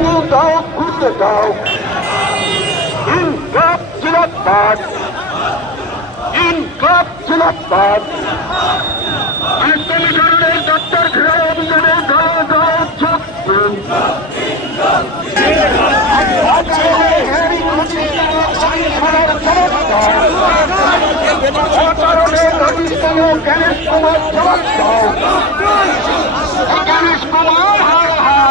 ভেঙে দাও ঘুরতে দাও ইনকাপ জিরাবাদ ইনকাপ জিরাবাদ কমিশনের দপ্তর ঘেরাও অভিযানে দাও দাও চুক্তি অকারণে নদীর কোনো গণেশ কুমার জবাব দাও এই গণেশ কুমার হায় হায়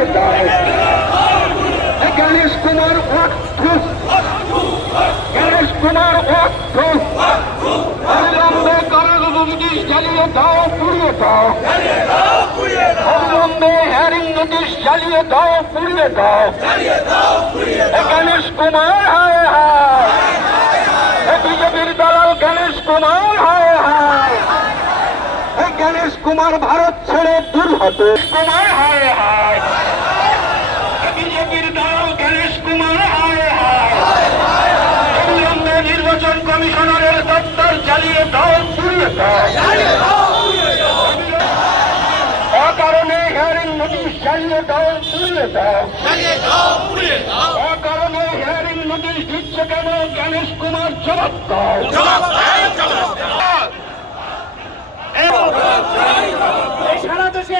মহিলাদের নোটিশ কেন গণেশ কুমার দাও গণেশ কুমার অদ্ভুত অবিলম্বে কারাগারী জ্বালিয়ে দাও, পুড়িয়ে দাও। অবিলম্বে হ্যারিং নোটিশ জ্বালিয়ে দাও, পুড়িয়ে দাও। গণেশ কুমার, হায় হায়। বিজেপির দালাল গণেশ কুমার, হায় গণেশ কুমার ভারত ছেড়ে দূর হতে। কুমার হায় হায়। বিজেপির গণেশ কুমার হায় হায়। অবিলম্বে নির্বাচন কমিশনারের দপ্তর জ্বালিয়ে দাও পুড়িয়ে দাও। অকারণে হিয়ারিং নোটিশ জ্বালিয়ে দাও পুড়িয়ে দাও। অকারণে হিয়ারিং নোটিশ দিচ্ছে কেন গণেশ কুমার জবাব দাও। এই